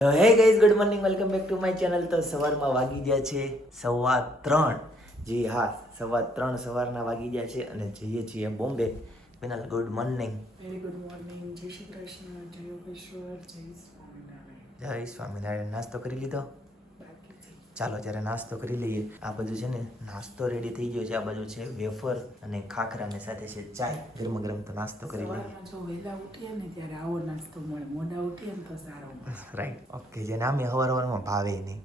Hey guys, good morning, welcome back to my channel. તો સવારમાં વાગી ગયા છે 3:15. જી હા, 3:15 સવારના વાગી ગયા છે અને જઈએ છીએ Bombay. Panel good morning. Very good morning. જય શ્રી કૃષ્ણ, જય યોગેશ્વર, જય સ્વામિનારાયણ. જય સ્વામિનારાયણ. નાસ્તો કરી લીધો? બાકી છે. ચાલો જ્યારે નાસ્તો કરી લઈએ. આ બધું છે ને, નાસ્તો રેડી થઈ ગયો છે. આ બાજુ છે વેફર અને ખાખરા અને સાથે છે ચાય. ગરમ ગરમ તો નાસ્તો કરી લઈએ. સવારમાં જો વહેલા ઉઠીએ ને ત્યારે આવો નાસ્તો મળે, મોડા ઉઠીએ ને તો સારો મળે. રાઈટ. ઓકે, જે નામે હવારમાં ભાવે નહીં.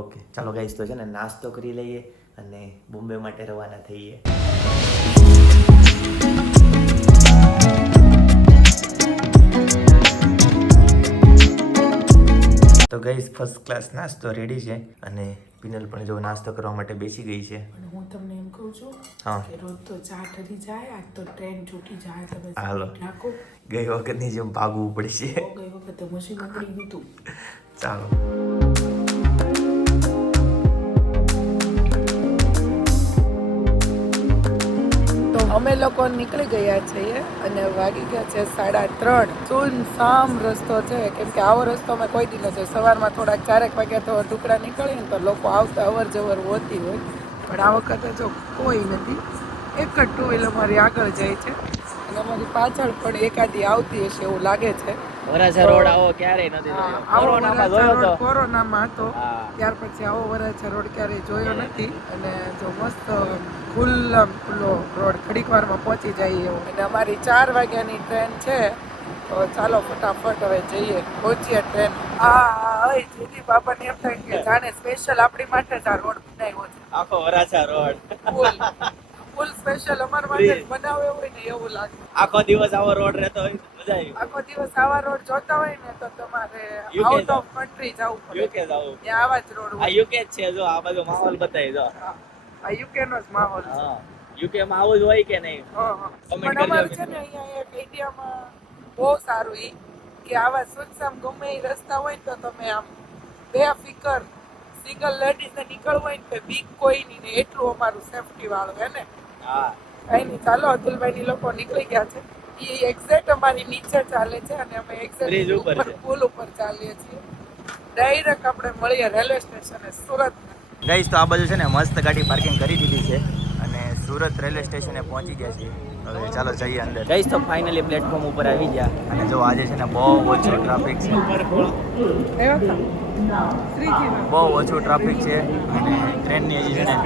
ઓકે, ચાલો ગાઈસ, તો છે ને નાસ્તો કરી લઈએ અને બોમ્બે માટે રવાના થઈએ. તો ગાઈસ, ફર્સ્ટ ક્લાસ નાસ્તો રેડી છે અને પિનલ પણ જો નાસ્તો કરવા માટે બેસી ગઈ છે. પણ હું તમને એમ કહું છું હા, કે રોજ તો ચા ઠરી જાય, આજ તો ટ્રેન છૂટી જાય, તમે હાલો. રાખો. ગઈ વખતની જેમ ભાગવું પડશે. ગઈ વખતે મશીન ઉકળી દીધું. ચાલો. તો અમે લોકો નીકળી ગયા છીએ અને વાગી ગયા છે 3:30. સુનસામ રસ્તો છે, કેમ કે આવો રસ્તો અમે કોઈ દી નથી. સવારમાં થોડાક 4 વાગ્યા તો ટુકડા નીકળીએ ને તો લોકો આવતા અવર જવર હોતી હોય, પણ આ વખતે જો કોઈ નથી. એક જ ટુ વ્હીલર અમારી આગળ જાય છે અને અમારી પાછળ પણ એકાદી આવતી હશે એવું લાગે છે. વરાછા રોડ આવો ક્યારેય નથી હા, જોયો. આવો કોરોનામાં વરાછા જોયો તો. રોડ કોરોનામાં હતો, હા. ત્યાર પછી આવો વરાછા રોડ ક્યારેય જોયો નથી. અને જો મસ્ત ખુલ્લો રોડ, ઘડીક વારમાં પહોંચી જાય એવો. અને અમારી 4 વાગ્યાની ટ્રેન છે, તો ચાલો ફટાફટ હવે જઈએ, પહોંચીએ ટ્રેન. જેથી બાપાને એમ થાય કે જાણે સ્પેશિયલ આપણી માટે જ આ રોડ બનાવ્યો છે. આખો વરાછા રોડ. ફૂલ સ્પેશિયલ અમારા માટે જ બનાવ્યો હોય ને એવું લાગે. આખો દિવસ આવો રોડ રહેતો હોય મજા આવી. આખો દિવસ આવા રોડ જોતા હોય ને તો તમારે UK આઉટ ઓફ કન્ટ્રી જવું પડે. યુકે જાવ. ત્યાં આવા જ રોડ આ હોય. યુકે જ છે. જો આ બધો માહોલ બતાવી દો. હા, આ યુકે નો જ માહોલ છે. હા, યુકે માં આવું જ હોય કે નહીં? હા, હા. Comment પણ અમારે કરજો. છે ને અહીંયા એક ઇન્ડિયામાં બહુ સારું ઈ કે આવા સુનસામ ગમે એ રસ્તા હોય ને તો તમે આમ બેફિકર સિંગલ લેડીઝ ને નીકળવું હોય ને તો બીક કોઈ નહીં ને, એટલું અમારું સેફટી વાળું હે ને. હા. કઈ નહીં, ચાલો અતુલભાઈ ની લોકો નીકળી ગયા છે. એ એક્ઝેક્ટ અમારી નીચે ચાલે છે અને અમે Bridge એક્ઝેક્ટ ઉપર ઉપર છે. પુલ ઉપર ચાલીએ છીએ. ડાયરેક્ટ આપણે મળીએ રેલવે સ્ટેશને સુરત. ગાઈસ, તો આ બાજુ છે ને મસ્ત ગાડી પાર્કિંગ કરી દીધી છે અને સુરત રેલવે સ્ટેશને પહોંચી ગયા છે. હવે ચાલો જઈએ અંદર. ગાઈસ, તો ફાઇનલી પ્લેટફોર્મ ઉપર આવી ગયા અને જો આજે છે ને બહુ ઓછું ટ્રાફિક છે. બહુ ઓછું ટ્રાફિક છે અને ટ્રેનની હજી છે ને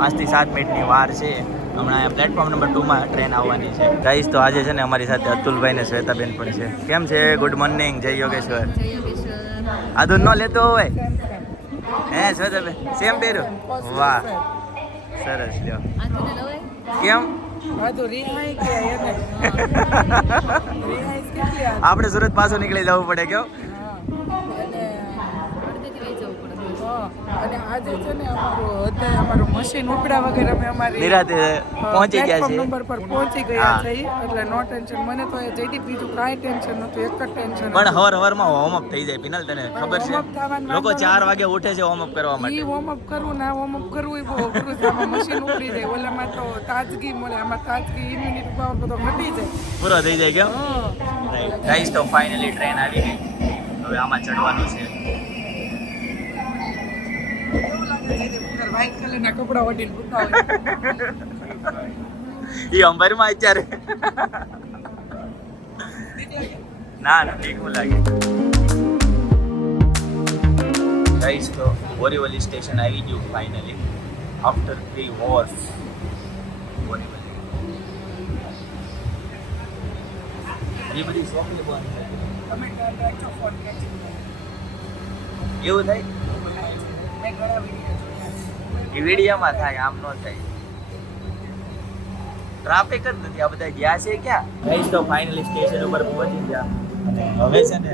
5 થી 7 મિનિટની વાર છે. હમણાં પ્લેટફોર્મ નંબર 2 માં ટ્રેન આવવાની છે. ગાઈસ, તો આજે છે ને અમારી સાથે અતુલભાઈ ને શ્વેતાબેન પણ છે. કેમ છે? Good morning. જય યોગેશ્વર. આ તો ન લેતો હોય હે શ્વેતાબેન? સેમ પહેર્યું? વાહ, સરસ. લ્યો. કેમ? આપણે સુરત પાછું નીકળી જવું પડે કેમ? અને આજે છે ને અમારું મશીન ઉપડા વગર અમે અમારી નિરાતે પહોંચી ગયા પ્લેટફોર્મ છે. નંબર પર પહોંચી ગયા હા. છે, એટલે નો ટેન્શન. મને તો એ જઈતી બીજું કાંઈ ટેન્શન નહોતું, એક જ ટેન્શન પણ હવારમાં વોર્મઅપ થઈ જાય. પિનલ, તને ખબર છે? warm up થવાનું લોકો વાંધો 4 નથી. વાગે ઉઠે છે વોર્મઅપ કરવા માટે. વોર્મઅપ કરવું ના વોર્મઅપ કરવું એ બહુ અઘરું છે. આમાં મશીન ઉપડી જાય, ઓલામાં તો તાજગી મળે, આમાં તાજગી ઇમ્યુનિટી પાવર બધો ઘટી જાય. પૂરો થઈ જાય કેમ? હા. ગાઈસ, તો ફાઇનલી ટ્રેન આવી ગઈ. હવે આમાં ચડવાનું છે. કેવું લાગે છે કે પૂરા white કલરના કપડાં ઓઢીને ઊભા હોય? એ અંબરમાં અત્યારે ના ઠીક લાગે. ગાઈસ, તો બોરીવલી સ્ટેશન આવી ગયું ફાઇનલી આફ્ટર 3 hours. બોરીવલી એ બધી શોપ ને બંધ થઈ ગઈ. તમે રાખજો ફોન ખેંચી. એવું થાય? મેં ઘણા વિડીયો જોયા. એ વિડીયોમાં થાય, આમ ન થાય. ટ્રાફિક જ નથી. આ બધા ગયા છે ક્યાં? ગાઈસ, તો ફાઇનલી સ્ટેશન ઉપર પહોંચી ગયા અને હવે છે ને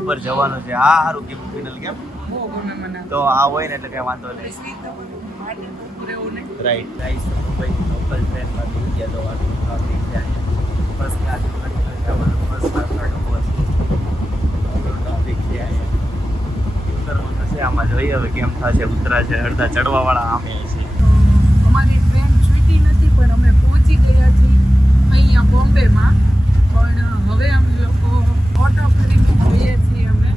ઉપર જવાનું છે. આ સારું ગિફ્ટ ફિનલ કેમ? બહુ ગમે મને. તો આ હોય ને એટલે કઈ વાંધો નહીં. માટે તો રહેવું નહીં. રાઈટ. ગાઈસ, તો મુંબઈની લોકલ ટ્રેનમાં થઈ ગયા તો આટલું ટ્રાફિક છે. First class first class traffic છે. ઉતરવાનું છે આમાં, જોઈએ હવે કેમ થશે. ઉતરાશે અડધા ચડવાવાળા આમે છે. અમારી ટ્રેન છૂટી નથી પણ અમે પહોંચી ગયા છીએ અહીંયા બોમ્બેમાં. પણ હવે અમે લોકો ઓટો કરીને જઈએ છીએ અમે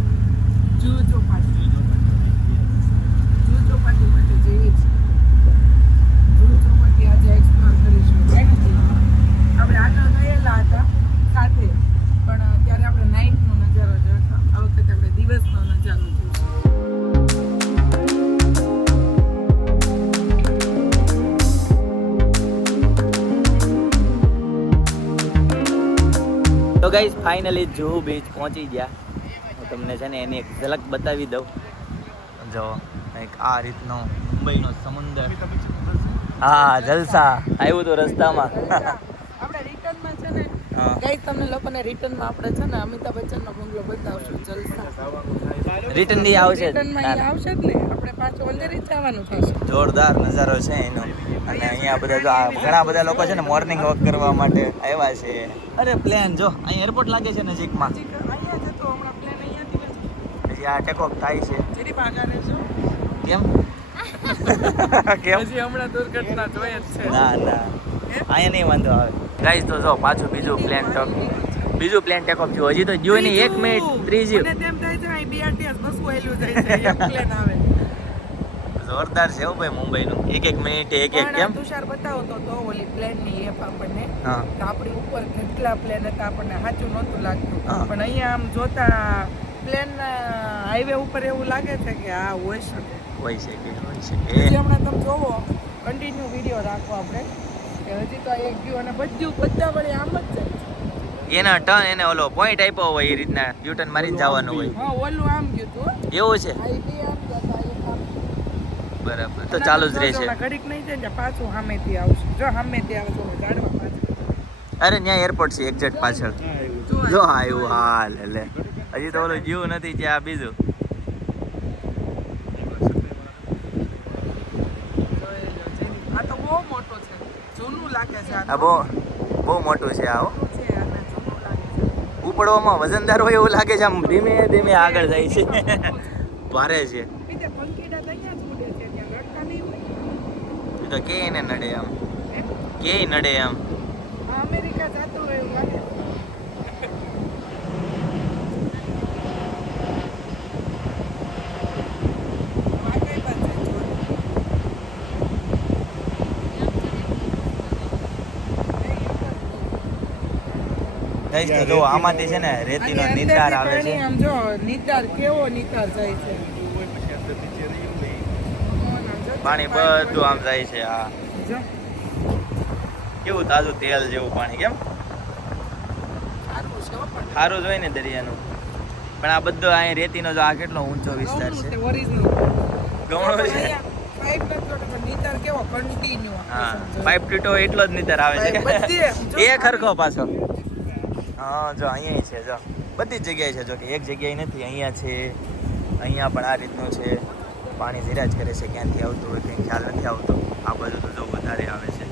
તો ગાઈસ ફાઇનલી જુહુ બીચ પહોંચી ગયા. હું તમને છે ને એની એક ઝલક બતાવી દઉં. જો કંઈક આ રીતનો મુંબઈનો સમુદ્ર. હા જલસા આવ્યું તો રસ્તામાં. આપણે રિટર્નમાં છે ને ગાઈસ તમને લોકોને રિટર્નમાં આપણે છે ને અમિતાભ બચ્ચનનો બંગલો બતાવશું જલસા. રિટર્ન દી આવશે જ. રિટર્નમાં ઈ આવશે જ ને આપણે પાછું અંધેરી જ જવાનું થશે. જોરદાર નજારો છે એનો. અને અહીંયા બધા જો આ ઘણા બધા લોકો છે ને મોર્નિંગ વોક કરવા માટે આવ્યા છે. અરે પ્લેન જો અહીં એરપોર્ટ લાગે છે નજીકમાં. અહીંયા જતો હમણાં પ્લેન અહીંયાથી હજી આ ટેક ઓફ થાય છે. જેરી ભાગા રહેજો. કેમ કેમ હજી હમણાં દુર્ઘટના જોઈએ જ છે. ના ના અહીંયા નહીં વાંધો આવે. ગાઈસ તો જો પાછું બીજું પ્લેન ટેક ઓફ થયું. હજી તો જોઈ નહીં 1 મિનિટ ત્રીજી. મને તેમ થાય છે અહીં BRTS બસ વહેલું જાય છે એક પ્લેન આવે. જોરદાર છે હો ભાઈ મુંબઈનું. એક મિનિટે એક કેમ તુષાર બતાવતો તો ઓલી પ્લેનની એપ આપણને હા તો આપણી ઉપર કેટલા પ્લેન હતા આપણને સાચું નહોતું લાગતું. હા. પણ અહીંયા આમ જોતા પ્લેન હાઈવે ઉપર એવું લાગે છે કે આ હોય શકે. હોય છે કે હજી હમણાં તમે જોવો કન્ટિન્યુ વિડીયો રાખો આપણે કે હજી તો આ એક ગયું અને બધા વળી આમ જ જાય છે. એના ટર્ન એને ઓલો પોઈન્ટ આપ્યો હોય એ રીતના યુટર્ન મારીને જવાનું હોય. હા ઓલું આમ ગયું તું એવું છે આ બે આમ ગયા એક આમ. બરાબર તો ચાલુ જ રહેશે. ઘડીક નહીં જાય ને પાછું સામેથી આવશે. જો સામેથી આવે તો જાડવા પાછળ. અરે ત્યાં એરપોર્ટ છે એક્ઝેક્ટ પાછળ. જો આવ્યું હાલ એટલે હજી તો ઓલું જીવ નથી ત્યાં બીજું. આ તો બહુ મોટો છે જૂનું લાગે છે આ બહુ મોટું છે આ હો. છે અને જૂનું લાગે છે. ઉપડવામાં વજનદાર હોય એવું લાગે છે. આમ ધીમે ધીમે આગળ જાય છે. ભારે છે બીજા પંખીડા તો અહીંયા જ ઉડે છે ત્યાં લડકા નહીં હોય. એ તો કે એને નડે આમ કે નડે આમ. આ અમેરિકા જતું હોય એવું લાગે. આ કઈ બાજુ છે? ગાઈસ તો જો આમાંથી છે ને રેતીનો અને નિતાર અંદરથી આવે છે. પાણી આમ જો નિતાર કેવો નિતાર જાય છે. પાણી બધું આમ જાય છે. આ જો કેવું તાજું તેલ જેવું પાણી. કેમ સારું છે હો પણ. સારું જ હોય ને દરિયાનું. પણ આ બધો અહીં રેતીનો જો આ કેટલો ઊંચો વિસ્તાર છે. ઓરિજિનલ ગમણો છે. પાઇપ નથી જોડે પણ નિતાર કેવો કન્ટિન્યુ હા પાઇપ તૂટો એટલો જ નિતાર આવે છે. એ ખરખો પાછો. હા જો અહીંયા છે. જો બધી જ જગ્યાએ છે. જો કે એક જગ્યાએ નથી. અહીંયા છે અહીંયા પણ આ રીતનું છે. પાણી ધીરાજ કરે છે. ક્યાંથી આવતું હોય કંઈ ખ્યાલ નથી આવતો. આ બધું તો જો વધારે આવે છે.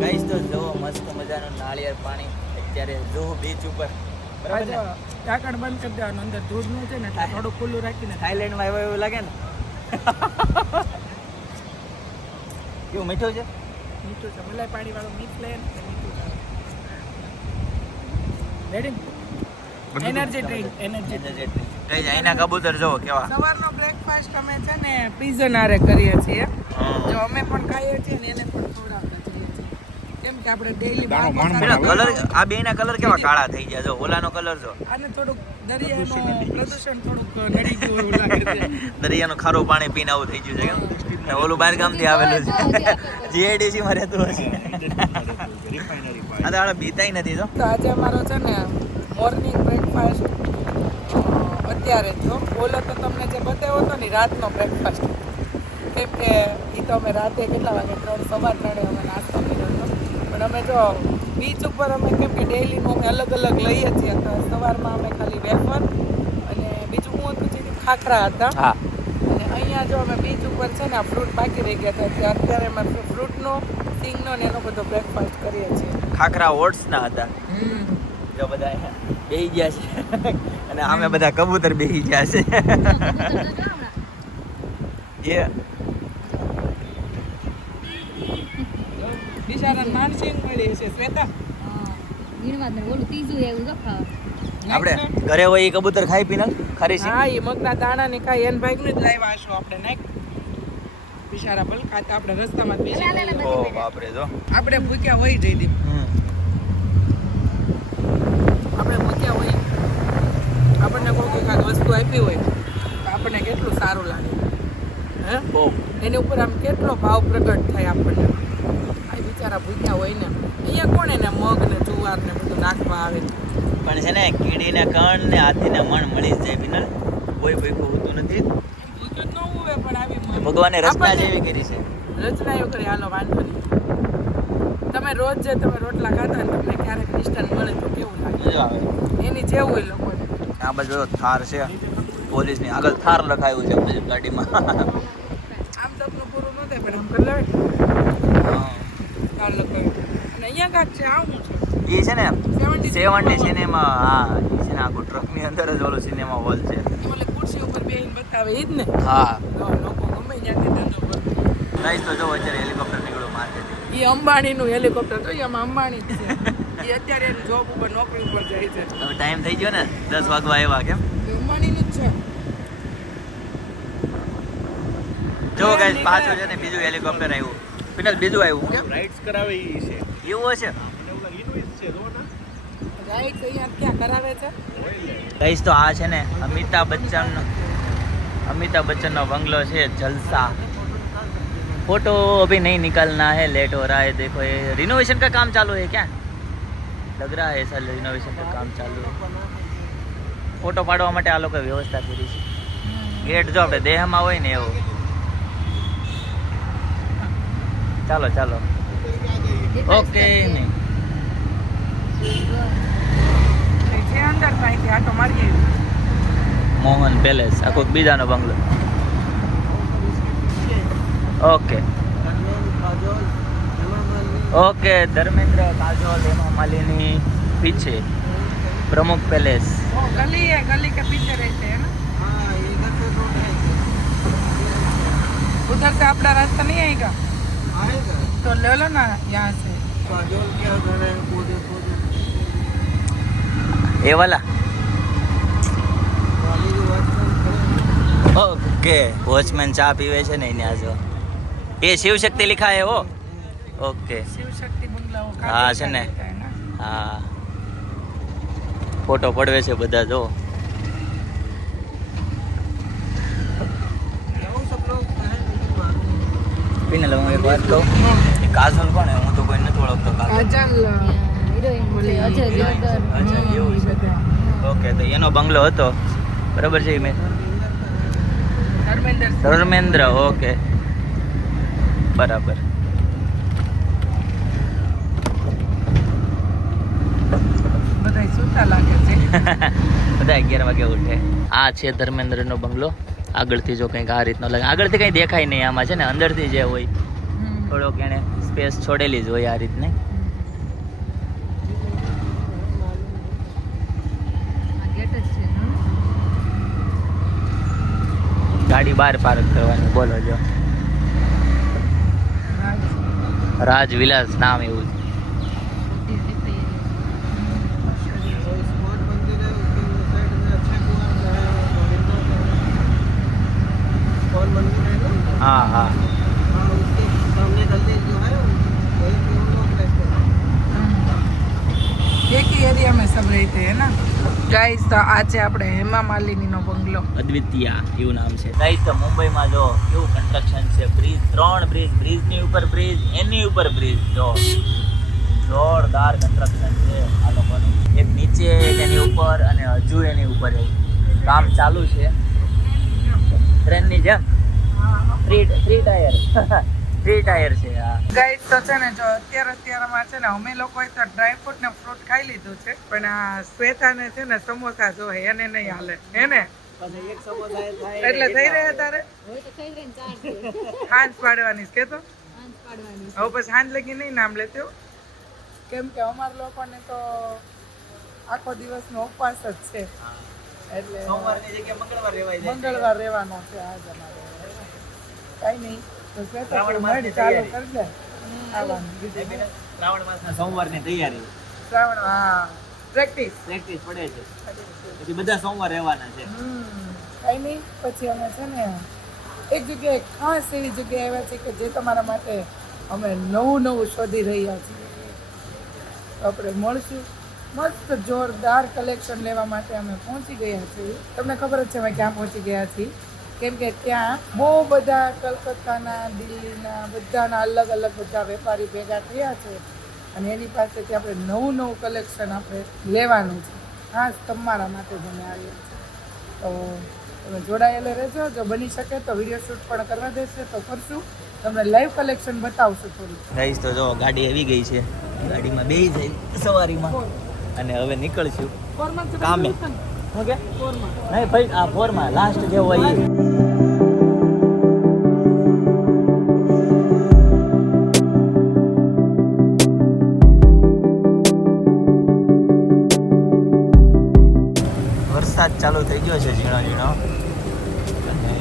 ગાઈસ તો જો મસ્ત મજાનું નાળિયેર પાણી અત્યારે જુહુ બીચ ઉપર. બરાબર ને? ઢાંકણ બંધ કરી દેવાનું અંદર ધૂળ નું છે ને એટલે થોડું ખુલ્લું રાખીને થાઈલેન્ડમાં આવ્યો એવું લાગે ને. કેવું મીઠું છે. મીઠું છે મલાઈ પાણી વાળું મીઠ લે ને તે મીઠું છે. રેડી એનર્જી ડ્રિંક કઈ અહીંના કબૂતર જોવો કેવા. સવારનો બ્રેકફાસ્ટ અમે છે ને પિઝન આરે કરીએ છીએ. જો અમે પણ ખાઈએ છીએ ને એને પણ ખવડાવતા જઈએ છીએ કેમ કે આપણે ડેઈલી કલર આ બેના કલર કેવા કાળા થઈ ગયા. જો ઓલાનો કલર જો. આને થોડુંક દરિયાનું પ્રદૂષણ થોડુંક નડી ગયું એવું લાગે છે. દરિયાનું ખારું પાણી પીને આવું થઈ ગયું છે. કેમ ને ઓલું બહાર ગામથી આવેલું છે. જીઆઈડીસી માં રહેતું હશે. આ તો આપણે બીતાય નથી. જો તો આજે અમારો છે ને મોર્નિંગ બ્રેકફાસ્ટ અત્યારે જો બોલો તો તમને જે બતાવ્યો હતો ને રાતનો બ્રેકફાસ્ટ કેમ કે એ તો અમે રાતે કેટલા વાગે 3:15 અમે નાસ્તો કર્યો હતો પણ અમે જો બીચ ઉપર અમે કેમ કે ડેઈલીનું અમે અલગ અલગ લઈએ છીએ તો સવારમાં અમે ખાલી વેફર અને બીજું શું હતું છે કે ખાખરા હતા. હા અને અહીંયા જો અમે બીચ ઉપર છે ને આ ફ્રૂટ બાકી રહી ગયા હતા અત્યારે અમે ફ્રૂટનો સિંગનો ને એનો બધો બ્રેકફાસ્ટ કરીએ છીએ. ખાખરા ઓટ્સના હતા. જો બધા બેહી ગયા છે અને આમે બધા કબૂતર બેહી ગયા છે. એ બિચારા માનસિંગ મળી છે શ્વેતા. આપણે ઘરે હોય એ કબૂતર ખાઈ પીને ખરી છે. હા એ મગના દાણા ને કાંઈ એન ભાઈ ને જ લાવ્યા હશો આપણે નાખ બિચારા ભલ ખાતા આપણે રસ્તામાં જ બેસી ઓ બાપરે જો આપણે ભૂખ્યા હોય જઈ દી. આપણે મૂક્યા હોય આપણને કોઈ કાંઈક વસ્તુ આપી હોય તો આપણને કેટલું સારું લાગે હે બહુ એની ઉપર આમ કેટલો ભાવ પ્રગટ થાય આપણને આ બિચારા ભૂખ્યા હોય ને અહીંયા કોણ એને મગ ને જુવાર ને બધું નાખવા આવે પણ છે ને કીડીને કણ ને હાથીને મણ મળી જ જાય બિનલ કોઈ ભૂખ્યું હોતું નથી ભૂખ્યું જ ન હોય પણ આવી ભગવાને રચના આપણને- જેવી કરી છે રચના એવું કરી હાલો વાંધો નહીં તમે રોજ જે તમે રોટલા ખાતા ને તમને ક્યારેક મિષ્ટાન મળે તો કેવું લાગે મજા આવે એની જેવું હોય લોકોને આ બાજુ થાર છે પોલીસની આગળ થાર લખાયું છે બધી ગાડીમાં આમ સપનું પૂરું ન થાય પણ આમ કરી લેવાય ચાર લોકો અને અહીંયા કાંક છે આવું છે એ છે ને 70 70 સિનેમા હા એ છે ને આખું ટ્રકની અંદર જ ઓલો સિનેમા હોલ છે એ ઓલે ખુરશી ઉપર બેહીને બતાવે એ જ ને હા તો લોકો ગમે ત્યાંથી ધંધો કરે ગાઈસ તો જો અત્યારે હેલિકોપ્ટર નીકળ્યું માર્કેટ એ અંબાણીનું હેલિકોપ્ટર તો એમાં અંબાણી જ છે એ અત્યારે એની જોબ ઉપર નોકરી ઉપર જાય છે હવે ટાઈમ થઈ ગયો ને 10 વાગવા આવ્યા કેમ એ અંબાણીનું જ છે જો ગાઈસ પાછળ છે ને બીજું હેલિકોપ્ટર આવ્યું ફિનલ બીજું આવ્યું કેમ રાઇડ્સ કરાવે ઈ છે એવું હશે અને ઓલા હિરોઈન્સ છે જો ને રાઈટ અહીંયા ક્યાં કરાવે છે ગાઈસ તો આ છે ને અમિતાભ બચ્ચનનો બંગલો છે जलसा फोटो अभी नहीं निकलना है लेट हो रहा है देखो ये रिनोवेशन का काम चालू है क्या लग रहा है ऐसा रिनोवेशन का काम चालू है ફોટો પાડવા માટે આ લોકોએ વ્યવસ્થા કરી છે ગેટ જો આપણે દેહમાં હોય ને એવું ચાલો ચાલો ઓકે નહીં જે અંદર અહીંથી આટો મારીએ મોહન પેલેસ આખો બીજાનો બંગલો ઓકે ओके धर्मेंद्र काजोल हेमा मालिनी पीछे प्रमुख पैलेस वो गली है गली के पीछे रहते हैं ना हाँ इधर से रोड है उधर से अपना रास्ता नहीं आएगा आएगा तो ले लो ना यहाँ से काजोल क्या घर है पूरे पूरे ये वाला वाली जो वॉचमैन खड़े हैं ओके वॉचमैन चा पीवे છે ને એને આજો ये शिव शक्ति लिखा है वो ओके शिव शक्ति बंगला वो हाँ, છે ને. रहता है ना હા ફોટો પડવે છે બધા જો वो सब लोग हैं लेकिन मालूम પીને હું એક વાત કહું એ કાજલ કોણ હે? હું તો કોઈ નથી ઓળખતો કાજલ काजल અચ્છા એવું છે ઓકે તો એનો બંગલો હતો બરાબર છે મેં धर्मेंद्र ધર્મેન્દ્ર ઓકે બરાબર બધા સુતા લાગે છે બધા 11 વાગે ઉઠે આ છે ધર્મેન્દ્રનો બંગલો આગળથી જો કંઈક આ રીતનો લાગે આગળથી કંઈ દેખાય નહીં આમાં છે ને અંદરથી જે હોય થોડોક એણે સ્પેસ છોડેલી જ હોય આ રીતની ગાડી બહાર પાર્ક કરવાની બોલો જો રાજ વિલાસ નામ એવું છે वो स्मार्ट मंदिर है उसके साइड में अक्षय कुमार का है गोविंदा का है कौन मंदिर है ना હા હા हाँ उसके सामने गली जो है वहीं पे उन लोग रहते हैं एक ही एरिया में सब रहते हैं ना गाइस तो आज આપણે હેમા માલિનીનો બંગલો અદ્વિતીયા એવું નામ છે ગાઈસ તો મુંબઈમાં જો કેવું કન્સ્ટ્રક્શન છે બ્રિજ 3 બ્રિજની ઉપર બ્રિજ એની ઉપર બ્રિજ જો જોરદાર કન્સ્ટ્રક્શન છે આ લોકોનું એક નીચે એક એની ઉપર અને હજુ એની ઉપર એક કામ ચાલુ છે ટ્રેનની જેમ થ્રી ટાયર થ્રી ટાયર છે આ ગાઈસ તો છે ને જો અત્યારમાં છે ને અમે લોકોએ તો ડ્રાય ફ્રૂટ ને ફ્રૂટ ખાઈ લીધું છે પણ આ શ્વેતાને છે ને સમોસા જોઈએ એને નહીં હાલે હે ને एक समोसा है था એટલે થઈ રહ્યા તારે હાંજ પાડવાની છે કે તો હવે પછી હાંજ લગી નહીં નામ લેતો કેમ કે અમાર લોકોને તો આખો દિવસનો ઉપવાસ જ છે એટલે સોમવારની જગ્યાએ મંગળવાર રેવાય જાય મંગળવાર રહેવાનો છે આજ અમારે કઈ નહીં તો શ્વેતા શ્રાવણ તું માસની મઢ ચાલુ તૈયારી. કરી દે આવવાનું બીજું શું? શ્રાવણ માસના સોમવારની તૈયારી શ્રાવણ હા પ્રેક્ટિસ પ્રેક્ટિસ પડે છે પછી બધા સોમવાર રહેવાના છે કઈ નહીં પછી અમે છે ને એક જગ્યાએ ખાસ એવી જગ્યાએ આવ્યા છે કે જે તમારા માટે અમે નવું શોધી રહ્યા છીએ તો આપણે મળશું મસ્ત જોરદાર કલેક્શન લેવા માટે અમે પહોંચી ગયા છીએ. તમને ખબર જ છે અમે ક્યાં પહોંચી ગયા છીએ, કેમ કે ત્યાં બહુ બધા કલકત્તાના, દિલ્હીના બધાના અલગ અલગ બધા વેપારી ભેગા થયા છે અને એની પાસેથી આપણે નવું નવું કલેક્શન આપણે લેવાનું છે. ખાસ તમારા માટે જ અમે આવ્યા છીએ. તો તમે જોડાયેલા રહેજો. જો બની શકે તો વિડીયો શૂટ પણ કરવા દેશે તો કરશું. તમને લાઈવ કલેક્શન બતાવશું થોડું. ગાઈસ તો જો ગાડી આવી ગઈ છે, ગાડીમાં બેસી જાય સવારીમાં અને હવે નીકળશું કામે. ઓકે નહીં ભાઈ, આ 4 માં લાસ્ટ જે હોય એ. વરસાદ ચાલુ થઈ ગયો છે ઝીણો ઝીણો, અને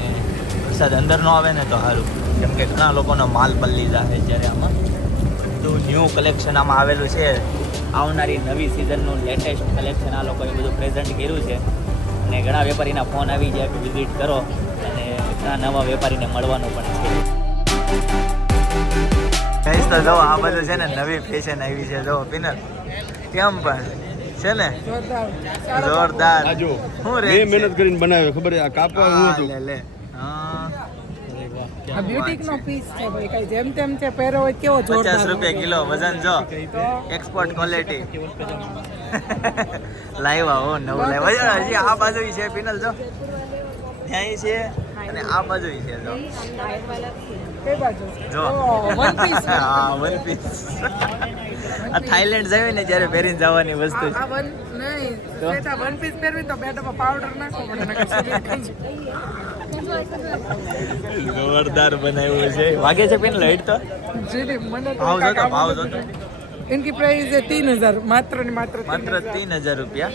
વરસાદ અંદર ન આવે ને તો સારું, કેમ કે ઘણા લોકોનો માલ પલ્લી જાય જ્યારે આમાં બધું ન્યૂ કલેક્શન આમાં આવેલું છે. આવનારી નવી સિઝનનું લેટેસ્ટ કલેક્શન આ લોકોએ બધું પ્રેઝન્ટ કર્યું છે અને ઘણા વેપારીના ફોન આવી જાય કે વિઝિટ કરો, અને ઘણા નવા વેપારીને મળવાનું પણ છે. તો જો આ બધું છે ને નવી ફેશન આવી છે. જો પિનલ કેમ પણ છે ને જોરદાર. હું રે મહેનત કરીને બનાવ્યો, ખબર છે? આ કાપવા હું હતું. લે હા, આ બ્યુટીકનો પીસ છે ભાઈ, કઈ જેમ તેમ છે પહેરો હોય કેવો જોરદાર. 50 રૂપિયા કિલો વજન. જો એક્સપોર્ટ ક્વોલિટી લાવ્યા હો, નવું લાવ્યા. હજી આ બાજુ છે પિનલ, જો ત્યાં છે અને આ બાજુ છે. જો કઈ બાજુ? જો વન પીસ. હા, વન પીસ. આ થાઈલેન્ડ જાય ને જ્યારે પહેરીને જવાની વસ્તુ છે. આ વન નહીં, બેટા વન પીસ પહેરવી તો બેટામાં પાવડર નાખવો પડે નકર શરીર ખંજે. જોરદાર બનાવ્યું છે. વાગે છે પેન લાઈટ તો જીડી મને તો ભાવ જોતો, કાકા ભાવ જોતો. इनकी प्राइस है 3000 मात्र ने मात्र માત્ર 3000 રૂપિયા.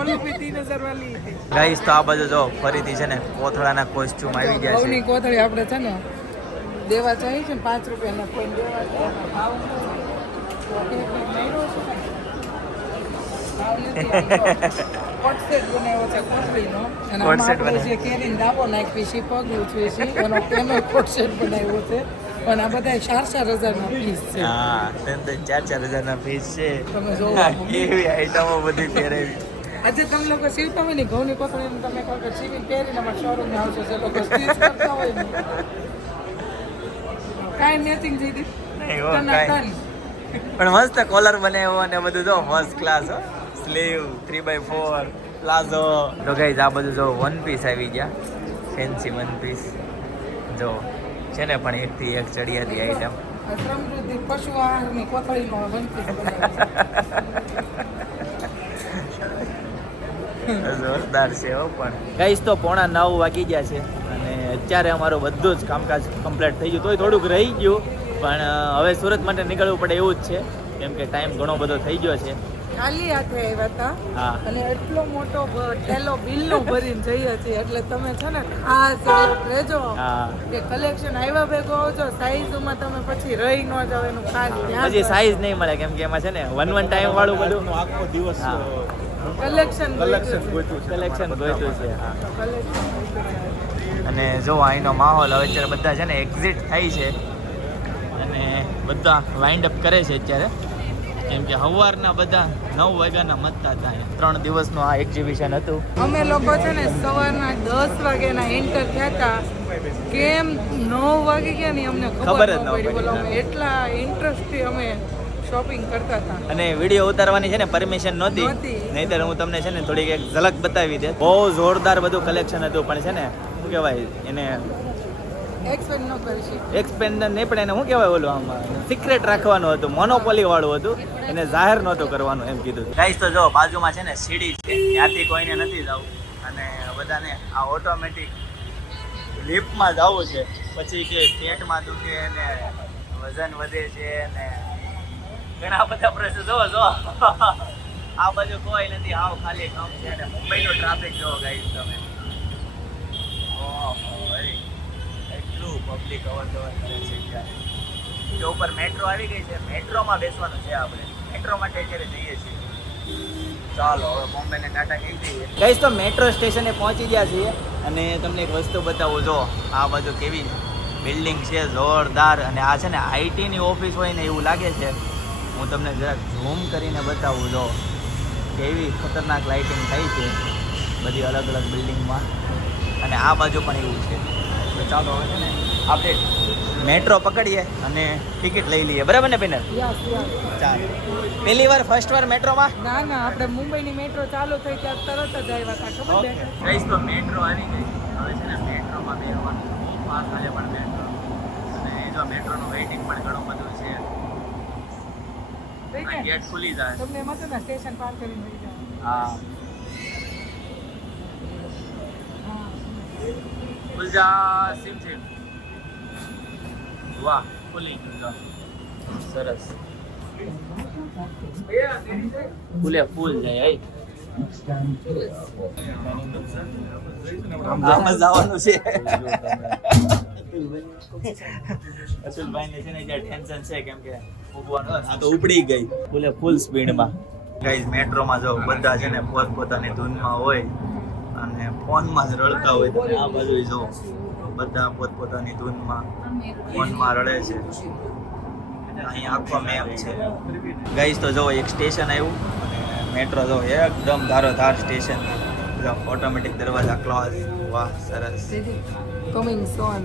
ओलो भी 3000 वाली थी. ગાઈસ તો આ બાજુ જો ફરીથી છે ને કોથળાના કોસ્ચ્યુમ આવી ગયા છે. ઘઉંની કોથળી આપણે છે ને દેવા ચાહીએ છે ને 5 રૂપિયાના કોઈ દેવા છે ભાવ કોટસેટ બનાવ્યો છે કોથળીનો, અને આમાં આપણે જે કેરીનો ડાબો નાખી છે પગલું છે એનો કોટસેટ બનાવ્યો છે. પણ આ બધા 4-4 હજારના પીસ છે. હા, 4-4 હજારના પીસ છે. તમે જોવો. એવી આઈટમો બધી પહેરાવી. આજે તમે લોકો સીવતા હોય ને ઘઉંની કોથળીને તમે કહો કે સીવીને પહેરીને અમારા શોરૂમમાં આવશો, જે લોકો સ્ટીચ કરતા હોય ને કાંઈ મેચિંગ જીધી નહીં હો, કાંઈ. પણ મસ્ત કોલર બનાવ્યો અને બધું જો ફર્સ્ટ ક્લાસ હો. Sleeve 3x4 palazzo. તો ગાઈઝ આ બધું જો વન પીસ આવી ગયા, ફેન્સી વન પીસ જો છે ને, પણ એકથી એક ચડિયાતી આઈટમ. સમૃદ્ધિ પશુ આહારની કોથળીનો વન પીસ જોરદાર છે હો. પણ ગાઈસ તો 9:45 વાગી ગયા છે અને અત્યારે અમારું બધું જ કામકાજ કમ્પ્લીટ થઈ ગયું. તોય થોડુંક રહી ગયું, પણ હવે સુરત માટે નીકળવું પડે એવું જ છે, કેમ કે ટાઈમ ઘણો બધો થઈ ગયો છે. ખાલી હાથે આવ્યા હતા હા, અને એટલો મોટો થેલો બિલનો ભરીને જઈએ છીએ, એટલે તમે છે ને ખાસ રહેજો હા. કે કલેક્શન આવ્યા ભેગો આવજો. સાઈઝમાં તમે પછી રહી ન જાવ એનું ખાસ ધ્યાન હજી સાઈઝ નહીં મળે, કેમ કે એમાં છે ને 1 ટાઈમ વાળું બધું આખો દિવસ કલેક્શન કલેક્શન કલેક્શન ગોઈતું છે. હા, કલેક્શન અને જો અહીંનો માહોલ હવે અત્યારે બધા છે ને એક્ઝિટ થાય છે અને બધા વાઇન્ડ અપ કરે છે અત્યારે, કેમ કે સવારના બધા 9 વાગ્યાના મતતા હતા. 3 દિવસનું આ એક્ઝિબિશન હતું. અમે લોકો છે ને સવારના 10 વાગ્યાના એન્ટર થયા હતા. કેમ 9 વાગી ગયા ને અમને ખબર ન પડી. બોલો અમે એટલા ઇન્ટરેસ્ટથી અમે શોપિંગ કરતા હતા. અને વિડીયો ઉતારવાની છે ને પરમિશન નહોતી, નહીંતર હું તમને છે ને થોડીક એક ઝલક બતાવી દે. બહુ જોરદાર બધું કલેક્શન હતું, પણ છે ને શું કહેવાય એને એક્સપેન્ડ ન કરી શકીએ. એક્સપેન્ડ નહીં, પણ એને શું કહેવાય ઓલું આમાં સિક્રેટ રાખવાનું હતું, મોનોપોલી વાળું હતું, એને જાહેર નહોતું કરવાનું એમ કીધું. ગાઈસ તો જો બાજુમાં છે ને સીડી છે, ત્યાંથી કોઈને નથી જવું અને બધાને આ ઓટોમેટિક લિફ્ટમાં જવું છે. પછી કે પેટમાં દુખે ને વજન વધે છે ને ઘણા બધા પ્રશ્નો. જો આ બાજુ કોઈ નથી, આવ ખાલી કામ છે. અને મુંબઈનો ટ્રાફિક જોવો ગાઈસ તમે. ઓહો, એટલું પબ્લિક અવર જવર કરે છે ત્યારે. જો ઉપર મેટ્રો આવી ગઈ છે, મેટ્રોમાં બેસવાનું છે આપણે. મેટ્રો માટે અત્યારે જઈએ છીએ. ચાલો હવે બોમ્બેને ટાટા કહી દઈએ. ગાઈસ તો મેટ્રો સ્ટેશને પહોંચી ગયા છીએ અને તમને એક વસ્તુ બતાવું. જો આ બાજુ કેવી બિલ્ડિંગ છે જોરદાર, અને આ છે ને આઈટીની ઓફિસ હોય ને એવું લાગે છે. હું તમને જરાક ઝૂમ કરીને બતાવું જો કેવી ખતરનાક લાઇટિંગ થઈ છે બધી અલગ અલગ બિલ્ડિંગમાં, અને આ બાજુ પણ એવું છે. તો ચાલો હવે છે ને આપણે મેટ્રો પકડીએ અને ટિકિટ લઈ લઈએ, બરાબર ને પિનર? ચાલો. પહેલી વાર ફર્સ્ટ વાર મેટ્રોમાં? ના ના, આપણે મુંબઈની મેટ્રો ચાલુ થઈ ત્યાં તરત જ આવ્યા હતા, ખબર છે? ગઈશ તો મેટ્રો આવી ગઈ. હવે છે ને મેટ્રોમાં બેસવાનું પાસ આજે પણ મેટ્રો, અને એ જો મેટ્રોનું વેઇટિંગ પણ ઘણું બધું છે. ગેટ ખુલી જાય. તમને એમાં તો સ્ટેશન પાર કરીને લઈ જાઓ. હા, ખુલ જા સિમ સિમ. વાહ, ખુલી ગયું. સરસ. ફૂલે ફૂલ જાય. આમાં જવાનું છે. અતુલભાઈને છે ને જ્યાં ટેન્શન છે કેમ કે ઉભવાનું આ તો ઉપડી ગઈ ફૂલે ફૂલ સ્પીડમાં. ગાઈઝ મેટ્રોમાં જો બધા છે ને પોતપોતાની ધૂનમાં હોય અને ફોનમાં જ રડતા હોય. તમે આ બાજુ જો બધા પોતપોતાની ધૂનમાં ફોનમાં રડે છે. અહીં આખો મેપ છે. ગાઈઝ તો જો એક સ્ટેશન આવ્યું અને મેટ્રો જો એકદમ ધારો ધાર સ્ટેશન, ઓટોમેટિક દરવાજા ક્લોઝ. વાહ સરસ. કમિંગ સોન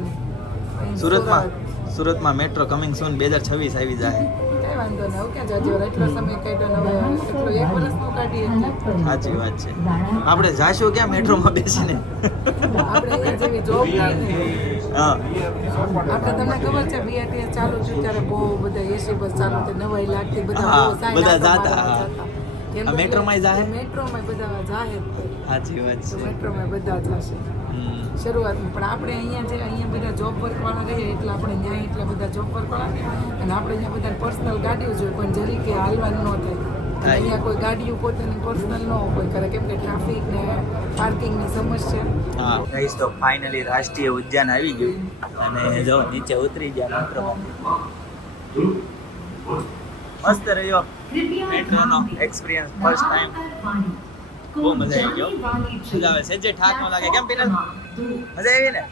સુરતમાં મેટ્રો કમિંગ સૂન 2026 આવી જાય. કઈ વાંધો નહીં, હવે ક્યાં જાજો એટલો સમય કાઢ્યો ને હવે એટલો 1 વર્ષનો કાઢીએ એટલે સાચી વાત છે. આપણે જાશું ક્યાં મેટ્રોમાં બેસીને? આપણે એ જેવી જોબ નથી. હા, આપણે તમને ખબર છે બીઆરટીએસ ચાલુ થયું ત્યારે બહુ બધા એસી બસ ચાલુ થઈ, નવાઈ લાગતી, બધા હા, બહુ સાઈડ બધા આંટો જાતા, મારવા હા. જતા. કેમ આ કે મેટ્રોમાંય જાહે? મેટ્રોમાં બધા જાહે જ તે. સાચી વાત તો છે. મેટ્રોમાં બધા જશે શરૂઆતમાં. પણ આપણે અહીંયા બધા જોબ વર્ક વાળા રહીએ એટલે આપણે ત્યાં એટલા બધા જોબ વર્ક વાળા, અને આપણે અહીંયા બધા પર્સનલ ગાડીઓ જોઈએ પણ જરી કે હાલવાનું ન થાય. અને અહીંયા કોઈ ગાડીઓ પોતાની પર્સનલ ન કોઈ કરે કેમ કે ટ્રાફિક ને પાર્કિંગની સમસ્યા. હા ગાઈસ, તો ફાઇનલી રાષ્ટ્રીય ઉદ્યાન આવી ગયું અને જો નીચે ઉતરી ગયા મેટ્રોમાં. મસ્ત રહ્યો મેટ્રોનો એક્સપિરિયન્સ ફર્સ્ટ ટાઈમ. બહુ મજા આવી ગયો. મજા આવે, સેજે ઠાક ન લાગે. કેમ પિનલ, મજા આવી ને?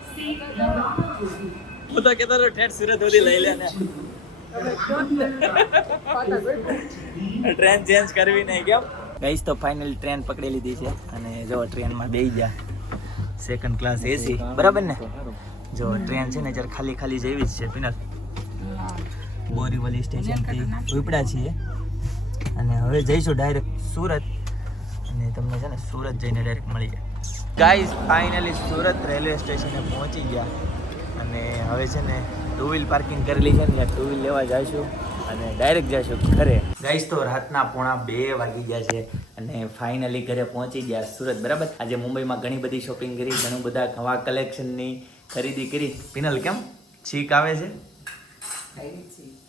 હું તો કહેતો હતો ઠેઠ સુરત સુધી લઈ લે ને. ટ્રેન ચેન્જ કરવી નહીં કેમ? ગાઈસ તો ફાઇનલી ટ્રેન પકડી લીધી છે અને જો ટ્રેનમાં બેસી ગયા. સેકન્ડ ક્લાસ એસી, બરાબર ને? જો ટ્રેન છે ને જ્યારે ખાલી ખાલી જેવી જ છે પિનલ. બોરીવલી સ્ટેશનથી ઉપડ્યા છીએ અને હવે જઈશું ડાયરેક્ટ સુરત, અને તમને છે ને સુરત જઈને ડાયરેક્ટ મળી જાય. ગાઈસ ફાઇનલી સુરત રેલવે સ્ટેશને પહોંચી ગયા અને હવે છે ને ટુ વ્હીલ પાર્કિંગ કરેલી છે ને ટુ વ્હીલ લેવા જઈશું અને ડાયરેક્ટ જઈશું ઘરે. ગાઈસ તો રાતના 1:30 વાગી ગયા છે અને ફાઇનલી ઘરે પહોંચી ગયા સુરત, બરાબર? આજે મુંબઈમાં ઘણી બધી શોપિંગ કરી, ઘણું બધા નવા કલેક્શનની ખરીદી કરી. પિનલ કેમ છીક આવે છે?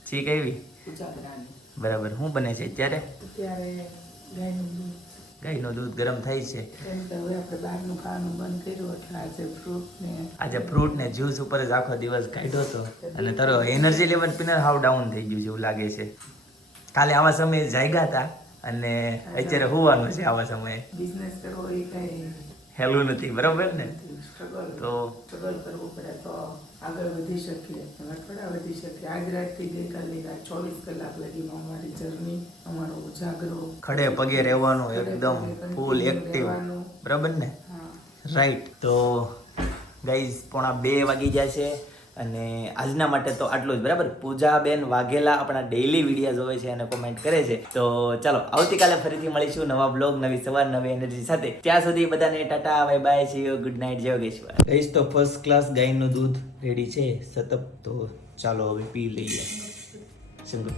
છીક આવી? બરાબર. શું બને છે અત્યારે? ગાયનું દૂધ ગરમ થાય છે. આજે ફ્રૂટ ને જ્યુસ ઉપર જ આખો દિવસ કાઢ્યો હતો અને તારો એનર્જી લેવલ પિનર હાવ ડાઉન થઈ ગયું છે એવું લાગે છે. કાલે આવા સમયે જાગ્યા હતા અને અત્યારે હોવાનું છે આવા સમયે. બિઝનેસ કરવો એ કઈ હેલું નથી, બરાબર ને? તો સ્ટ્રગલ કરવું પડે તો આગળ વધી શકીએ, થોડા વધી શકીએ. આજ રાતથી ગઈકાલની રાત 24 કલાક લગીનો અમારી જર્ની, અમારો ઉજાગરો, ખડે પગે રહેવાનું, એકદમ ફૂલ એક્ટિવ, બરાબર ને? રાઈટ. તો ગાઈઝ 1:30 વાગી ગયા છે અને આજના માટે તો આટલું જ, બરાબર? પૂજાબેન વાઘેલા આપણા ડેઈલી વિડીયો જોવે છે અને કોમેન્ટ કરે છે. તો ચાલો આવતીકાલે ફરીથી મળીશું નવા બ્લોગ, નવી સવાર, નવી એનર્જી સાથે. ત્યાં સુધી બધાને Tata, bye bye, C you, good night, જય યોગેશ્વર. ગાઈઝ તો ફર્સ્ટ ક્લાસ ગાયનું દૂધ રેડી છે સતપ, તો ચાલો હવે પી લઈએ. સિંગલ